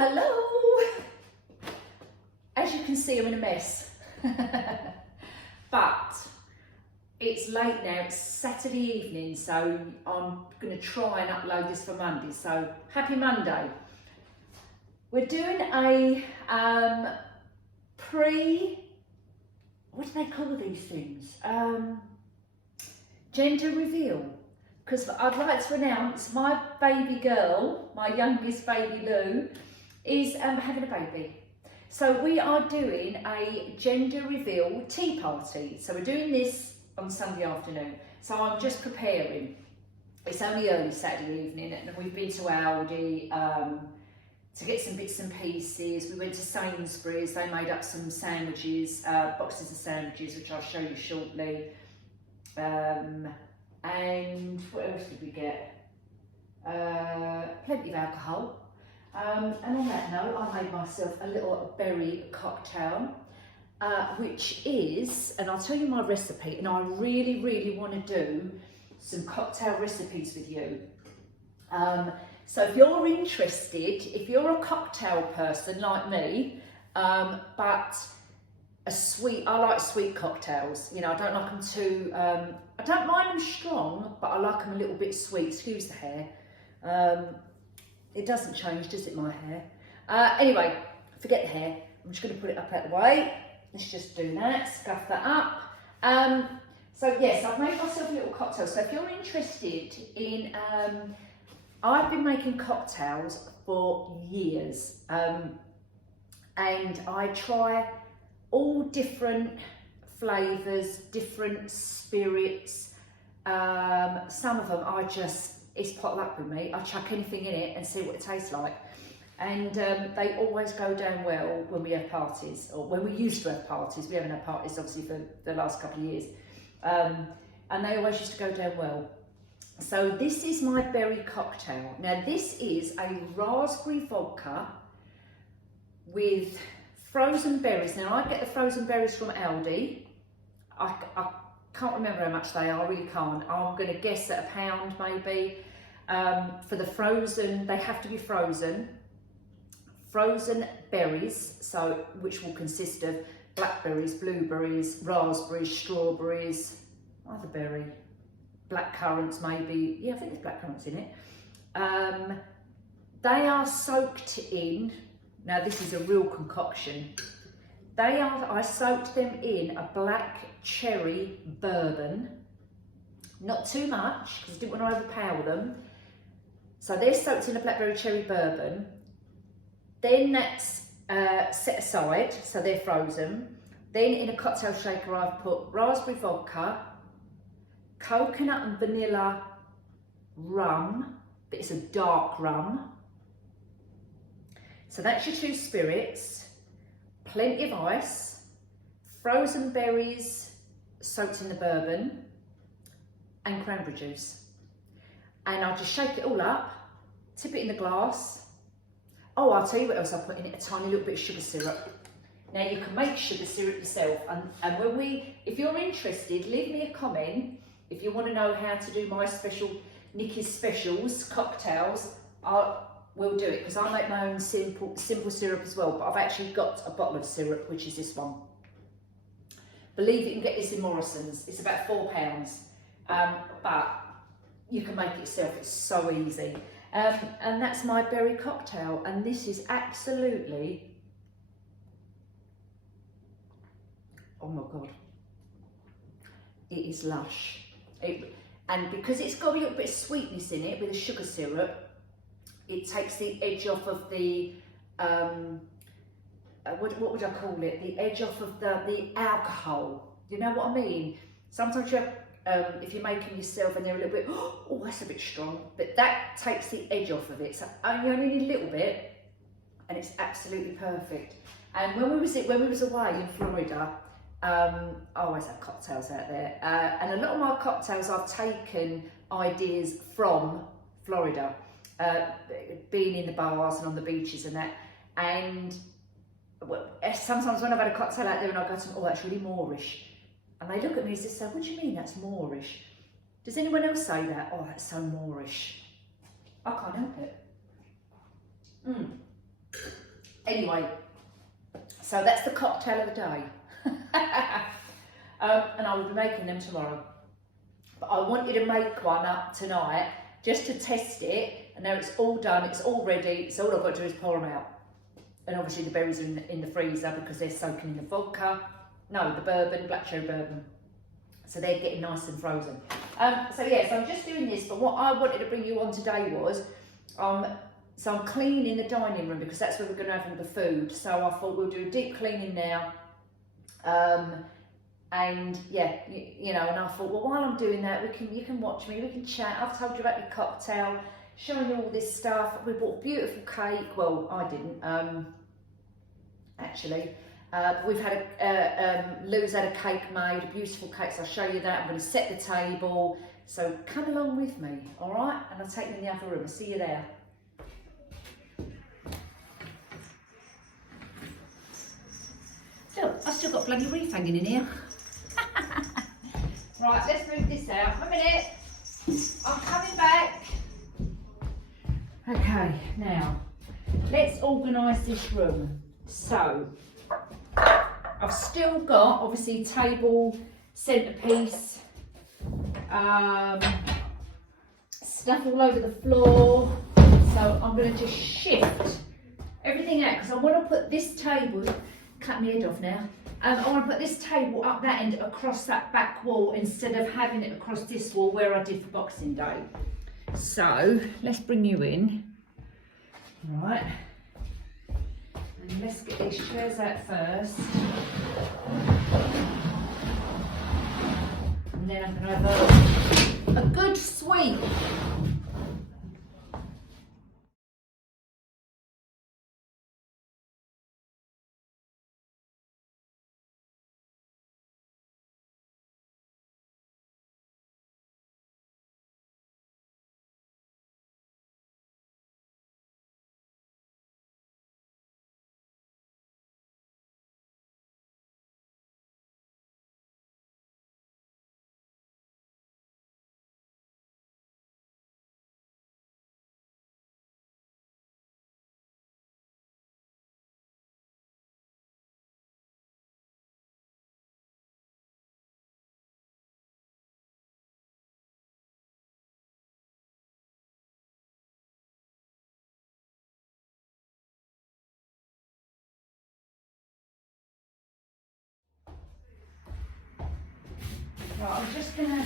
hello. As you can see, I'm in a mess. But it's late now, it's Saturday evening, so I'm going to try and upload this for Monday. So happy Monday. We're doing a what do they call these things? Gender reveal. Because I'd like to announce my baby girl, my youngest baby Lou, is having a baby. So we are doing a gender reveal tea party. So we're doing this on Sunday afternoon. So I'm just preparing. It's only early Saturday evening and we've been to Aldi to get some bits and pieces. We went to Sainsbury's, they made up some sandwiches, boxes of sandwiches, which I'll show you shortly. And what else did we get? Plenty of alcohol. And on that note, I made myself a little berry cocktail, which is, and I'll tell you my recipe, and I really, really want to do some cocktail recipes with you. So if you're interested, if you're a cocktail person like me, but I like sweet cocktails. You know, I don't like them too, I don't mind them strong, but I like them a little bit sweet. Excuse the hair. It doesn't change, does it, my hair? Anyway, forget the hair. I'm just going to put it up out the way. Let's just do that, scuff that up. So yes, I've made myself a little cocktail. So if you're interested in, I've been making cocktails for years. And I try all different flavours, different spirits. Some of them it's potluck with me. I chuck anything in it and see what it tastes like. And they always go down well when we have parties, or when we used to have parties. We haven't had parties obviously for the last couple of years. And they always used to go down well. So this is my berry cocktail. Now this is a raspberry vodka with frozen berries. Now I get the frozen berries from Aldi. I can't remember how much they are, I really can't. I'm going to guess at £1 maybe. For the frozen, they have to be frozen berries, so which will consist of blackberries, blueberries, raspberries, strawberries, other berry, black currants maybe. Yeah, I think there's black currants in it. They are soaked in. Now this is a real concoction. I soaked them in a black cherry bourbon. Not too much, because I didn't want to overpower them. So they're soaked in a blackberry cherry bourbon. Then that's set aside, so they're frozen. Then in a cocktail shaker I've put raspberry vodka, coconut and vanilla rum, but it's a dark rum. So that's your two spirits, plenty of ice, frozen berries soaked in the bourbon, and cranberry juice. And I'll just shake it all up, tip it in the glass. Oh, I'll tell you what else I put in it, a tiny little bit of sugar syrup. Now you can make sugar syrup yourself, and if you're interested, leave me a comment. If you want to know how to do my special, Nikki's specials, cocktails, we'll do it, because I make my own simple syrup as well, but I've actually got a bottle of syrup, which is this one. Believe you can get this in Morrison's, it's about £4, but you can make it yourself, it's so easy. And that's my berry cocktail, and this is absolutely, oh my God, it is lush. And because it's got a little bit of sweetness in it with the sugar syrup, it takes the edge off of the, what would I call it? The edge off of the alcohol. You know what I mean? Sometimes you have, if you're making yourself and they're a little bit, oh, that's a bit strong, but that takes the edge off of it. So you only need a little bit, and it's absolutely perfect. And when we was away in Florida, I always have cocktails out there, and a lot of my cocktails I've taken ideas from Florida, being in the bars and on the beaches and that. And sometimes when I've had a cocktail out there and I go to them, oh, that's really Moorish. And they look at me and say, what do you mean that's Moorish? Does anyone else say that? Oh, that's so Moorish. I can't help it. Anyway, so that's the cocktail of the day. And I will be making them tomorrow. But I wanted to make one up tonight just to test it, and now it's all done, it's all ready, so all I've got to do is pour them out. And obviously the berries are in the freezer because they're soaking in the vodka. No, the bourbon, black cherry bourbon. So they're getting nice and frozen. So yes, I'm just doing this, but what I wanted to bring you on today was, so I'm cleaning the dining room because that's where we're going to have all the food. So I thought we'll do a deep cleaning now. And yeah, you know, and I thought, well, while I'm doing that, you can watch me, we can chat. I've told you about your cocktail, showing you all this stuff. We bought a beautiful cake. Well, I didn't, actually. We've had Lou's had a cake made, a beautiful cake, so I'll show you that. I'm going to set the table. So come along with me, all right? And I'll take you in the other room. I'll see you there. I've still got bloody wreath hanging in here. Right, let's move this out. A minute. I'm coming back. Okay, now let's organise this room. So I've still got obviously table, centrepiece, stuff all over the floor. So I'm going to just shift everything out because I want to put this table. Cut my head off now. I want to put this table up that end across that back wall instead of having it across this wall where I did for Boxing Day. So let's bring you in. Right. And let's get these chairs out first. And then I'm going to have a good sweep. Right, I'm just going to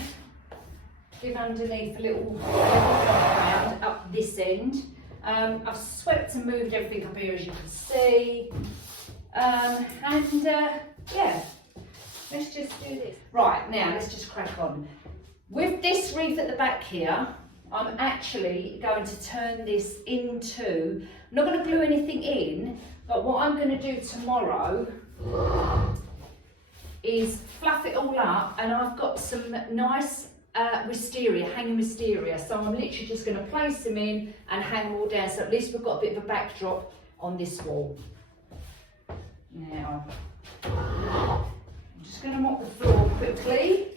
give underneath a little round up this end. I've swept and moved everything up here as you can see. Yeah, let's just do this. Right, now let's just crack on. With this wreath at the back here, I'm actually going to turn this into, I'm not going to glue anything in, but what I'm going to do tomorrow is fluff it all up, and I've got some nice wisteria, hanging wisteria, so I'm literally just going to place them in and hang them all down, so at least we've got a bit of a backdrop on this wall. Now, I'm just going to mop the floor quickly.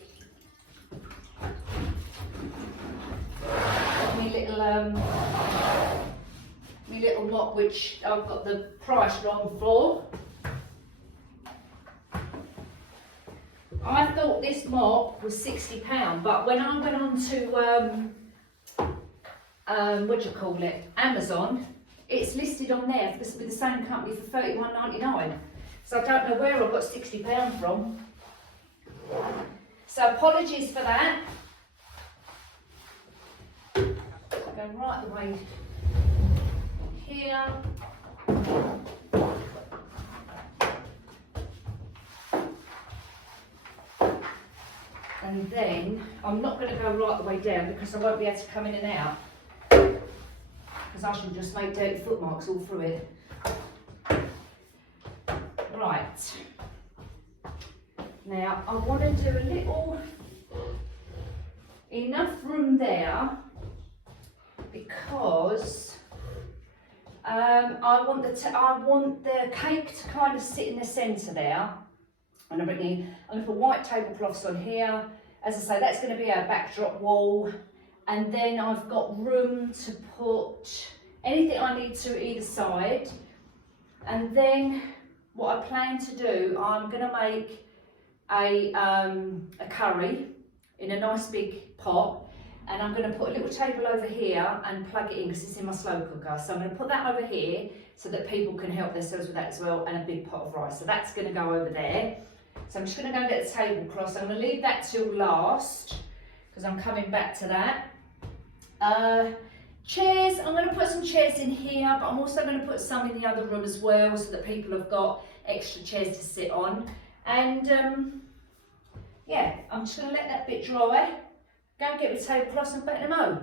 Got my little mop, which I've got the price wrong for. I thought this mop was £60, but when I went on to Amazon, it's listed on there with the same company for £31.99. So I don't know where I got £60 from. So apologies for that. Go right the way here. And then I'm not going to go right the way down because I won't be able to come in and out, because I shall just make dirty foot marks all through it. Right. Now I want to do a little, enough room there, because I want the cake to kind of sit in the centre there. And I'm going to put white tablecloths on here. As I say, that's going to be our backdrop wall. And then I've got room to put anything I need to either side. And then what I plan to do, I'm going to make a curry in a nice big pot, and I'm going to put a little table over here and plug it in because it's in my slow cooker. So I'm going to put that over here so that people can help themselves with that as well, and a big pot of rice. So that's going to go over there. So I'm just going to go and get the tablecloth. So I'm going to leave that till last because I'm coming back to that. Chairs, I'm going to put some chairs in here, but I'm also going to put some in the other room as well so that people have got extra chairs to sit on. And yeah, I'm just going to let that bit dry, go and get the tablecloths and put it in a mo.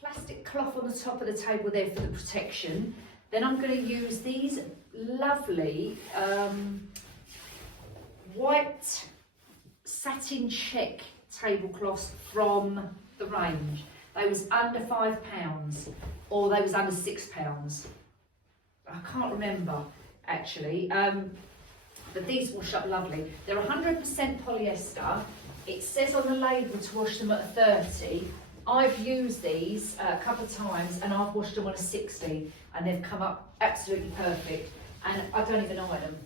Plastic cloth on the top of the table there for the protection. Then I'm going to use these lovely white satin check tablecloths from the range. They was under £5 or they was under £6. I can't remember actually, but these wash up lovely. They're 100% polyester. It says on the label to wash them at a 30. I've used these a couple of times and I've washed them on a 60 and they've come up absolutely perfect, and I don't even iron them.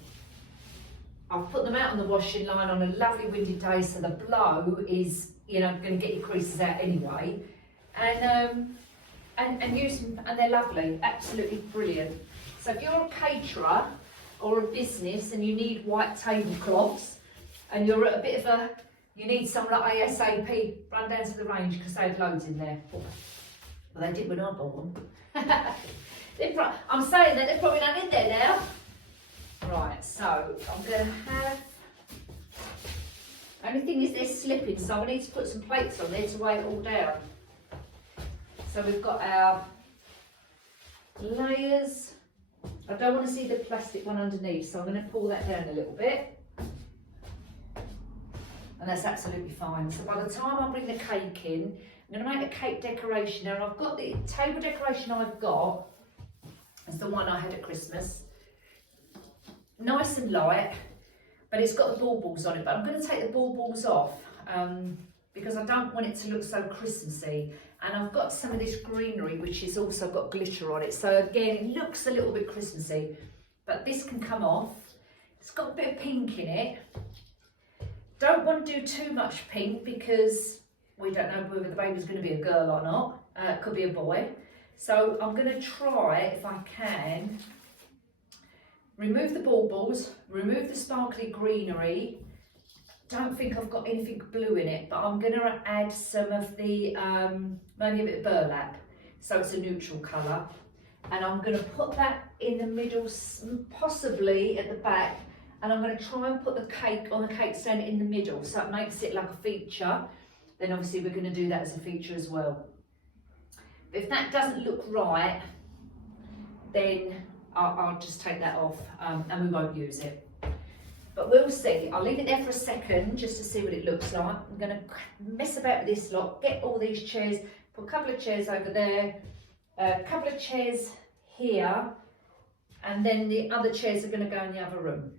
I've put them out on the washing line on a lovely windy day, so the blow is, you know, going to get your creases out anyway, and use them, and they're lovely, absolutely brilliant. So if you're a caterer or a business and you need white tablecloths and you're at a bit of a, you need some like ASAP, run down to the range because they have loads in there. Well, they did when I bought them. I'm saying that they're probably not in there now. Right, so I'm going to have, only thing is they're slipping, so I need to put some plates on there to weigh it all down. So we've got our layers. I don't want to see the plastic one underneath, so I'm going to pull that down a little bit. And that's absolutely fine. So by the time I bring the cake in, I'm going to make a cake decoration. Now, I've got the table decoration I've got, it's the one I had at Christmas. Nice and light, but it's got the baubles on it. But I'm going to take the baubles off because I don't want it to look so Christmassy. And I've got some of this greenery, which has also got glitter on it. So again, it looks a little bit Christmassy, but this can come off. It's got a bit of pink in it. Don't want to do too much pink because we don't know whether the baby's going to be a girl or not. It could be a boy. So I'm going to try, if I can, remove the baubles, remove the sparkly greenery. Don't think I've got anything blue in it, but I'm going to add some of the, maybe a bit of burlap, so it's a neutral colour. And I'm going to put that in the middle, possibly at the back, and I'm going to try and put the cake on the cake stand in the middle, so it makes it like a feature. Then obviously we're going to do that as a feature as well. But if that doesn't look right, then I'll just take that off and we won't use it. But we'll see. I'll leave it there for a second just to see what it looks like. I'm going to mess about with this lot, get all these chairs, put a couple of chairs over there, a couple of chairs here, and then the other chairs are going to go in the other room.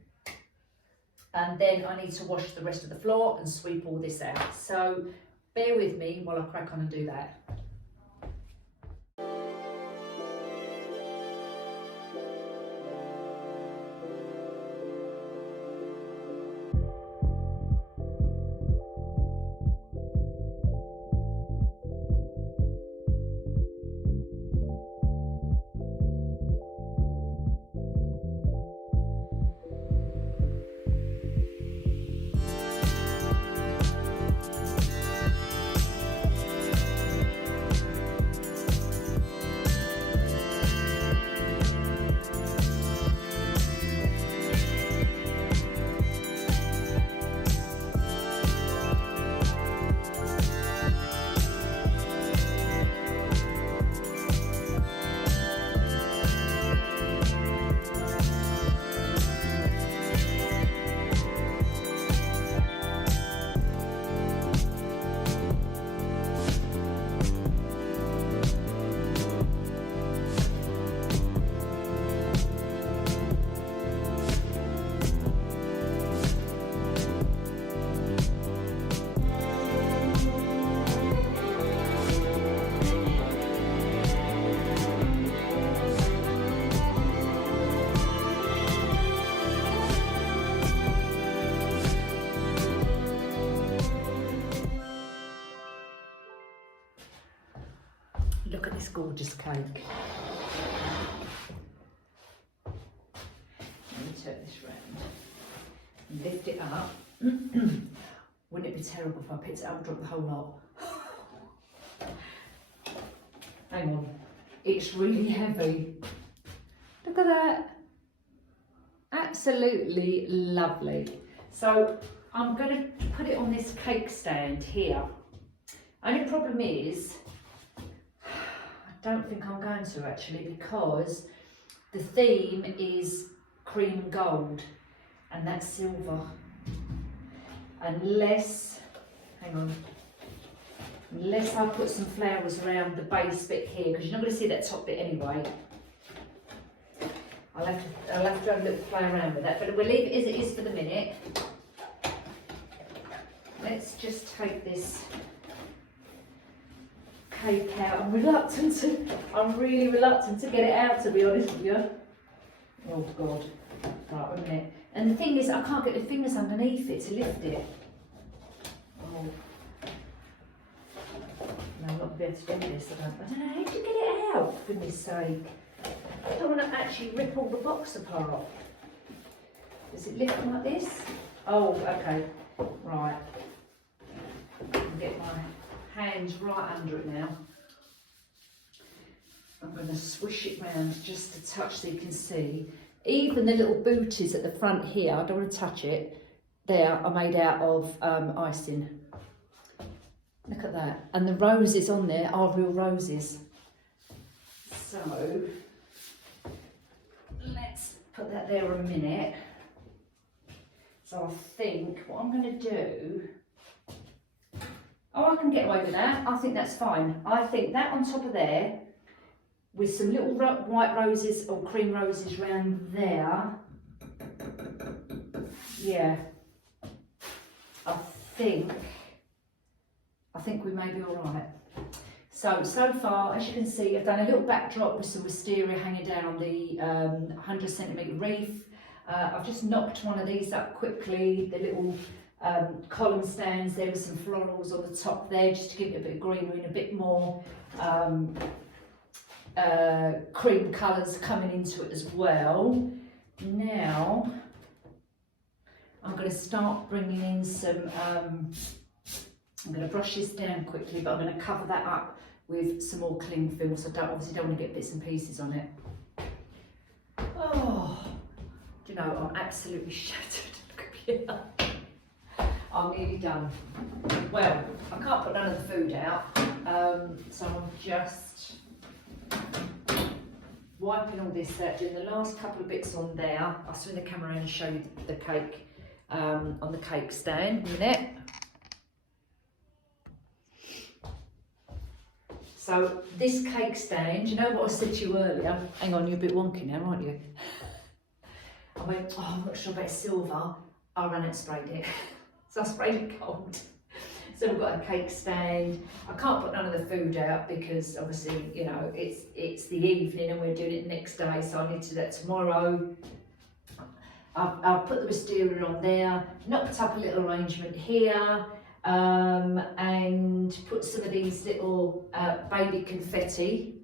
And then I need to wash the rest of the floor and sweep all this out. So bear with me while I crack on and do that. Look at this gorgeous cake. Let me turn this round and lift it up. Wouldn't it be terrible if I picked it up and dropped the whole lot? Hang on, it's really heavy. Look at that. Absolutely lovely. So I'm going to put it on this cake stand here. Only problem is, I don't think I'm going to actually, because the theme is cream gold and that's silver. Unless, hang on, unless I put some flowers around the base bit here, because you're not going to see that top bit anyway. I'll have to have a little play around with that, but we'll leave it as it is for the minute. Let's just take this cake out. I'm really reluctant to get it out, to be honest with you. Oh God, right, wait a minute. And the thing is, I can't get the fingers underneath it to lift it. Oh. No, I'm not going to be able to do this. I don't know how to get it out, for goodness sake. I don't want to actually rip all the box apart. Does it lift like this? Oh, okay. Right. I can get my hands right under it now. I'm going to swish it round just to touch so you can see. Even the little booties at the front here, I don't want to touch it, there are made out of icing. Look at that. And the roses on there are real roses. So, let's put that there a minute. So I think what I'm going to do, oh, I can get away with that. I think that's fine. I think that on top of there, with some little white roses or cream roses round there. Yeah, I think we may be all right. So far, as you can see, I've done a little backdrop with some wisteria hanging down the 100cm wreath. I've just knocked one of these up quickly, the little column stands there with some florals on the top there, just to give it a bit of greenery and a bit more cream colours coming into it as well. Now, I'm going to start bringing in some, I'm going to brush this down quickly, but I'm going to cover that up with some more cling film, so I obviously don't want to get bits and pieces on it. Oh, do you know, I'm absolutely shattered. Look at me. I'm nearly done. Well, I can't put none of the food out, so I'm just wiping all this out, doing the last couple of bits on there. I'll swing the camera around and show you the cake on the cake stand in a minute. So this cake stand, you know what I said to you earlier? Hang on, you're a bit wonky now, aren't you? I went, oh, I'm not sure about silver. I ran and sprayed it. So I sprayed it gold. So we've got a cake stand. I can't put none of the food out because obviously, you know, it's the evening and we're doing it next day, so I need to do that tomorrow. I'll put the wisteria on there, knocked up a little arrangement here, and put some of these little baby confetti.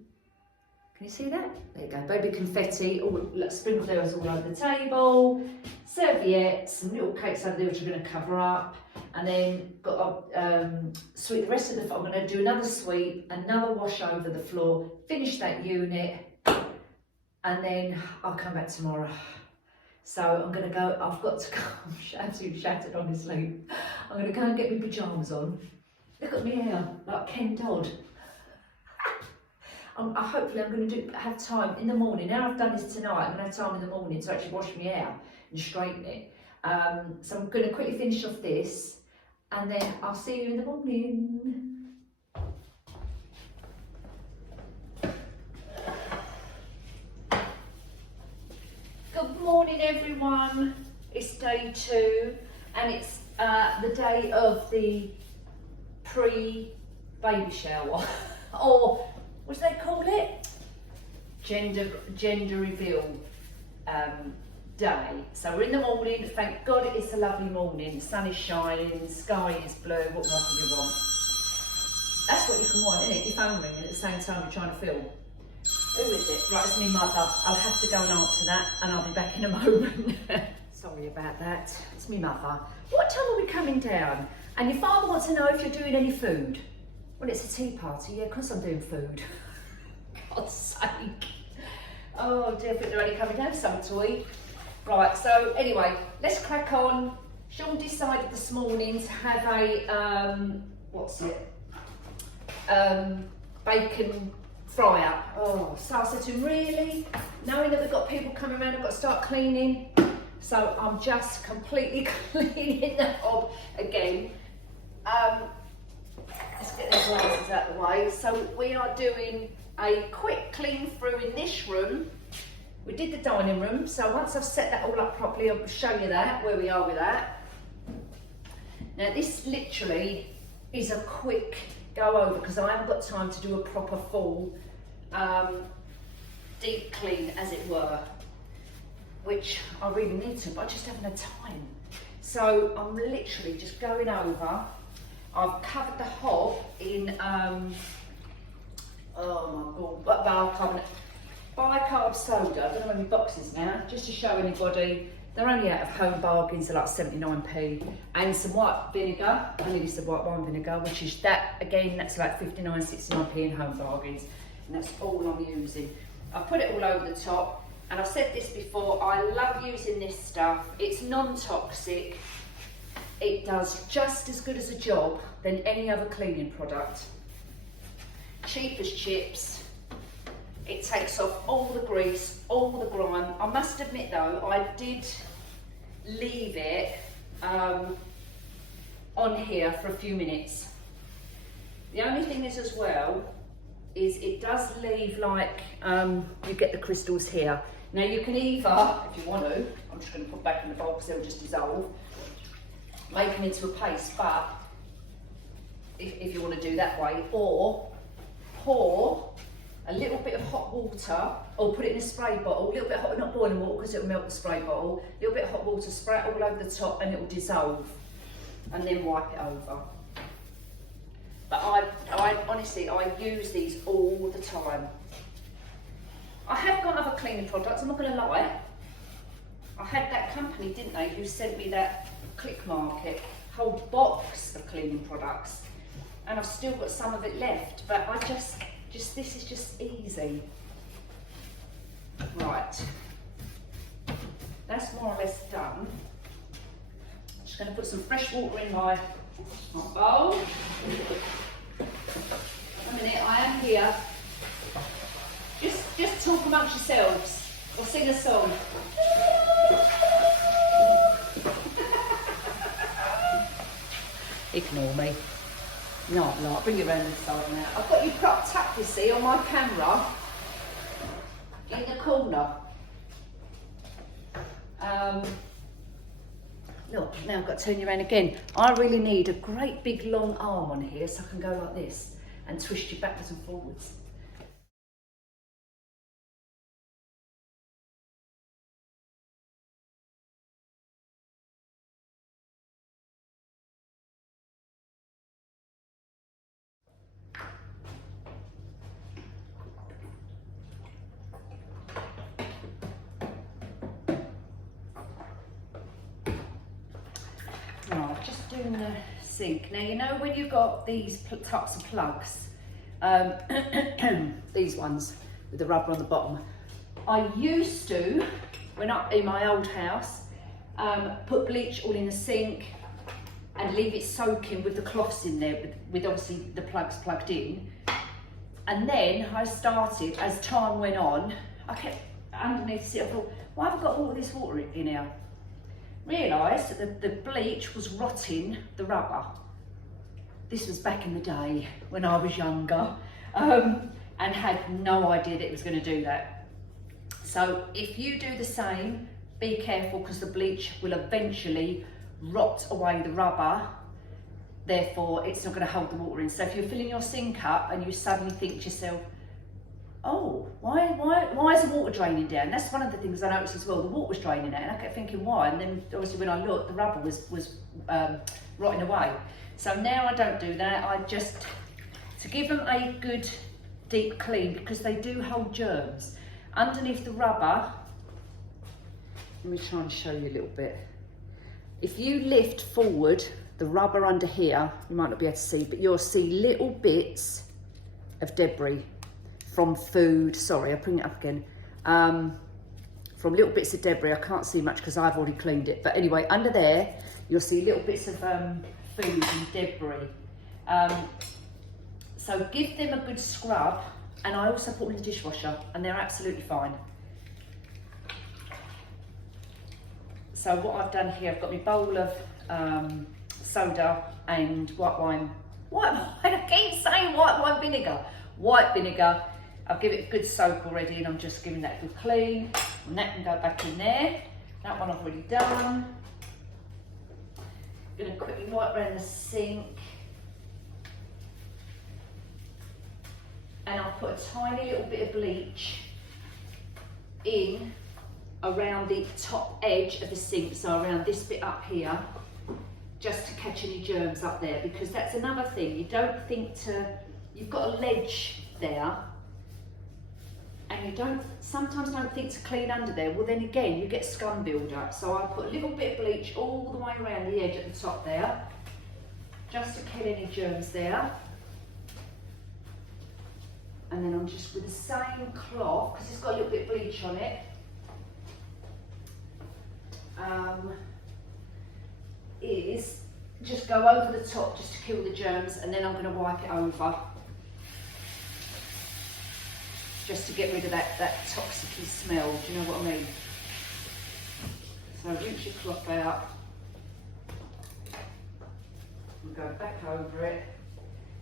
Can you see that? There you go, baby confetti, all sprinkled flowers all over the table, serviettes, some little cakes over there which I'm going to cover up, and then got a sweep the rest of the, I'm going to do another sweep, another wash over the floor, finish that unit, and then I'll come back tomorrow. So I'm going to go, I've got to go, I'm absolutely shattered honestly. I'm going to go and get my pyjamas on. Look at me hair, like Ken Dodd. Hopefully I'm going to have time in the morning. Now I've done this tonight, I'm going to have time in the morning to actually wash my hair and straighten it. So I'm going to quickly finish off this and then I'll see you in the morning. Good morning everyone, it's day 2 and it's the day of the pre-baby shower or what do they call it? Gender reveal day. So we're in the morning, thank God it's a lovely morning, the sun is shining, sky is blue, what more can you want? That's what you can want, isn't it? Your phone ringing at the same time you're trying to film. Who is it? Right, it's my mother. I'll have to go and answer that and I'll be back in a moment. Sorry about that. It's my mother. What time are we coming down? And your father wants to know if you're doing any food. Well, it's a tea party. Yeah, of course I'm doing food. God's sake. Oh dear, I think they're only coming down some toy. Right, so anyway, let's crack on. Sean decided this morning to have a, bacon fry up. Oh, so I said to him, really? Knowing that we've got people coming around, I've got to start cleaning. So I'm just completely cleaning the hob again. Let's get the glasses out of the way. So we are doing a quick clean through in this room. We did the dining room, so once I've set that all up properly, I'll show you that, where we are with that. Now this literally is a quick go over because I haven't got time to do a proper full deep clean, as it were, which I really need to, but I just haven't had time. So I'm literally just going over. I've covered the hob in, oh my God, bicarb soda. I don't know how many boxes now, just to show anybody. They're only out of home bargains, they're like 79p. And some white vinegar, I nearly said white wine vinegar, which is that, again, that's like 59, 69p in home bargains. And that's all I'm using. I've put it all over the top. And I've said this before, I love using this stuff. It's non-toxic. It does just as good as a job than any other cleaning product. Cheap as chips. It takes off all the grease, all the grime. I must admit though, I did leave it on here for a few minutes. The only thing is as well, is it does leave like, you get the crystals here. Now you can either, if you want to, I'm just going to put back in the bowl because they'll just dissolve, make them into a paste, but if you want to do that way, or pour a little bit of hot water, or put it in a spray bottle, a little bit of hot, not boiling water because it'll melt the spray bottle, a little bit of hot water, spray it all over the top and it will dissolve, and then wipe it over. But I honestly, I use these all the time. I have got other cleaning products, I'm not going to lie. I had that company, didn't they, who sent me that Click Market whole box of cleaning products, and I've still got some of it left, but I just this is just easy. Right, that's more or less done. I'm just going to put some fresh water in my bowl. A minute, I am here. Just talk amongst yourselves or sing a song. Ignore me. Not like, bring you around this side now. I've got you propped up, you see, on my camera in the corner. Look, now I've got to turn you around again. I really need a great big long arm on here so I can go like this and twist you backwards and forwards. Right, just doing the sink. Now you know when you've got these types of plugs, these ones with the rubber on the bottom. I used to, when up in my old house, put bleach all in the sink and leave it soaking with the cloths in there, with obviously the plugs plugged in. And then I started, as time went on, I kept underneath it, I thought, why have I got all this water in here? Realised that the bleach was rotting the rubber. This was back in the day when I was younger, and had no idea that it was going to do that. So if you do the same, be careful because the bleach will eventually rot away the rubber, therefore it's not going to hold the water in. So if you're filling your sink up and you suddenly think to yourself, oh, why is the water draining down? That's one of the things I noticed as well. The water was draining out, and I kept thinking why. And then obviously when I looked, the rubber was rotting away. So now I don't do that. I just to give them a good deep clean, because they do hold germs. Underneath the rubber, let me try and show you a little bit. If you lift forward the rubber under here, you might not be able to see, but you'll see little bits of debris from food. Sorry, I'll bring it up again. From little bits of debris. I can't see much because I've already cleaned it. But anyway, under there, you'll see little bits of food and debris. So give them a good scrub, and I also put them in the dishwasher, and they're absolutely fine. So what I've done here, I've got my bowl of soda and white wine. I keep saying white wine vinegar. White vinegar. I'll give it a good soak already, and I'm just giving that a good clean. And that can go back in there. That one I've already done. I'm gonna quickly wipe around the sink. And I'll put a tiny little bit of bleach in around the top edge of the sink, so around this bit up here, just to catch any germs up there, because that's another thing. You don't think to, you've got a ledge there, and you sometimes don't think to clean under there. Well, then again, you get scum build up. So I put a little bit of bleach all the way around the edge at the top there, just to kill any germs there. And then I'm just, with the same cloth, because it's got a little bit of bleach on it, is just go over the top just to kill the germs, and then I'm going to wipe it over just to get rid of that toxic-y smell. Do you know what I mean? So rinse your cloth out and go back over it,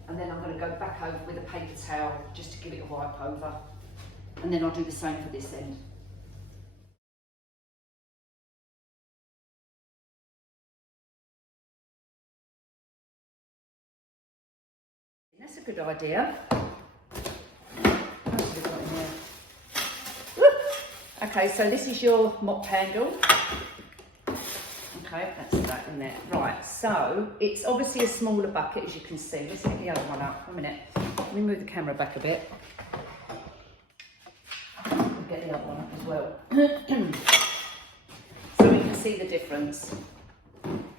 and then I'm going to go back over with a paper towel just to give it a wipe over, and then I'll do the same for this end. That's a good idea. Okay, so this is your mop handle. Okay, that's that in there. Right, so it's obviously a smaller bucket, as you can see. Let's get the other one up. 1 minute. Let me move the camera back a bit. We'll get the other one up as well. So we can see the difference.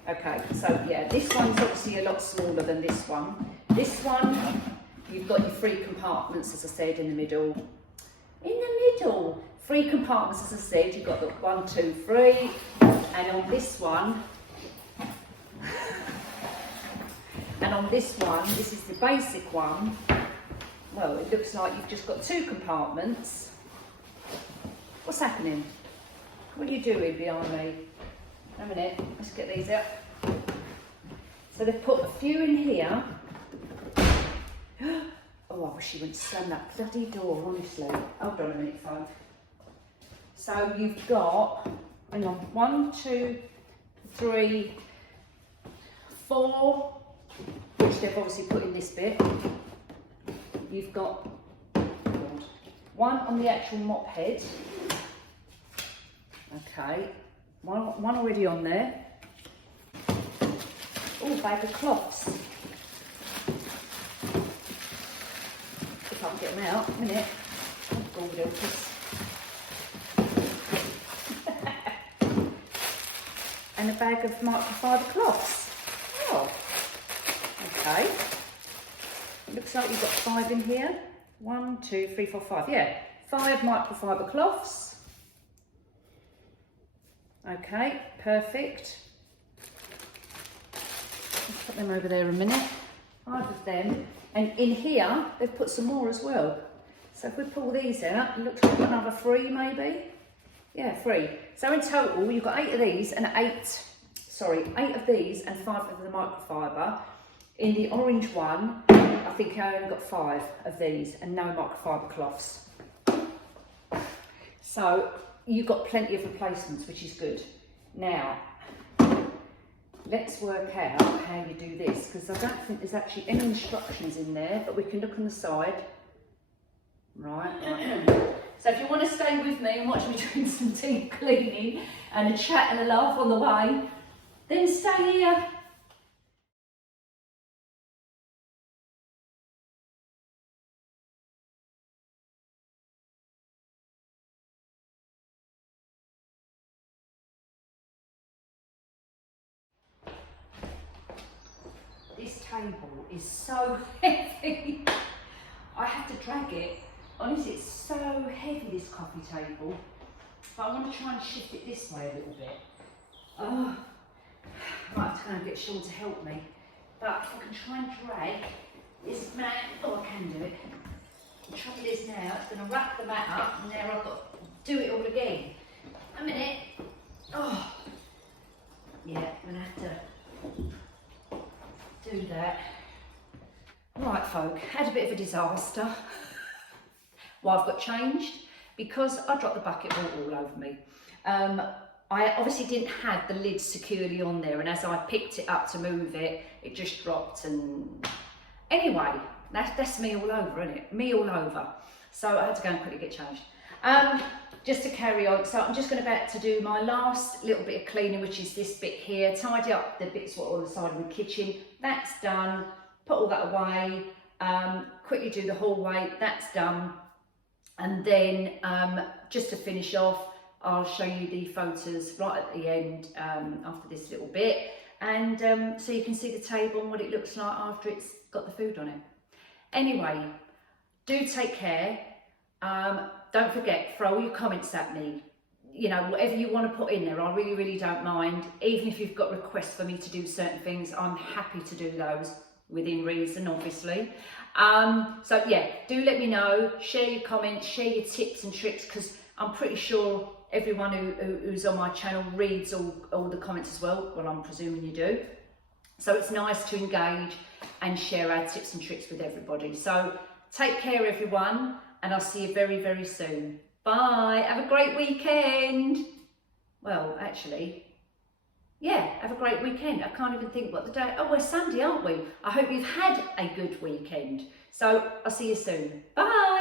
Okay, so yeah, this one's obviously a lot smaller than this one. This one, you've got your 3 compartments, as I said, in the middle. In the middle, 3 compartments, as I said. You've got the 1, 2, 3, and on this one, this is the basic one. Well, it looks like you've just got 2 compartments. What's happening? What are you doing behind me? A minute, let's get these out. So they've put a few in here. Oh, I wish you wouldn't slam that bloody door, honestly. Hold on a minute, phone. So you've got, hang on, 1, 2, 3, 4, which they've obviously put in this bit. You've got 1 on the actual mop head. Okay, one already on there. Oh, bag of cloths. If I can get them out, a minute. Oh, God, and a bag of microfiber cloths. Oh, okay. It looks like you've got 5 in here. 1, 2, 3, 4, 5. Yeah, 5 microfiber cloths. Okay, perfect. Let's put them over there a minute. 5 of them. And in here, they've put some more as well. So if we pull these out, it looks like another 3 maybe. Yeah, 3. So in total, you've got 8 of these and 8 of these and 5 of the microfiber. In the orange one, I think I only got 5 of these and no microfiber cloths. So you've got plenty of replacements, which is good. Now, let's work out how you do this, because I don't think there's actually any instructions in there, but we can look on the side. Right. So if you want to stay with me and watch me doing some deep cleaning and a chat and a laugh on the way, then stay here. table is so heavy. I have to drag it. Honestly, it's so heavy, this coffee table. But I want to try and shift it this way a little bit. Oh, I might have to go and get Sean to help me. But if I can try and drag this mat, oh, I can do it. The trouble is now, it's going to wrap the mat up, and now I've got to do it all again. A minute. Oh, yeah, I'm going to have to do that. Right, folk, had a bit of a disaster. Well, I've got changed because I dropped the bucket water all over me. I obviously didn't have the lid securely on there, and as I picked it up to move it, it just dropped. And anyway, that's me all over, isn't it? Me all over. So I had to go and quickly get changed. Just to carry on, so I'm just going about to do my last little bit of cleaning, which is this bit here. Tidy up the bits what are on the side of the kitchen. That's done. Put all that away. Quickly do the hallway. That's done. And then just to finish off, I'll show you the photos right at the end after this little bit, and so you can see the table and what it looks like after it's got the food on it. Anyway, do take care. Don't forget, throw all your comments at me. You know, whatever you want to put in there, I really, really don't mind. Even if you've got requests for me to do certain things, I'm happy to do those within reason, obviously. So yeah, do let me know, share your comments, share your tips and tricks, because I'm pretty sure everyone who's on my channel reads all the comments as well. Well, I'm presuming you do. So it's nice to engage and share our tips and tricks with everybody. So take care, everyone, and I'll see you very, very soon. Bye. Have a great weekend. Well, actually, yeah, have a great weekend. I can't even think what the day. Oh, we're Sunday, aren't we? I hope you've had a good weekend. So I'll see you soon. Bye.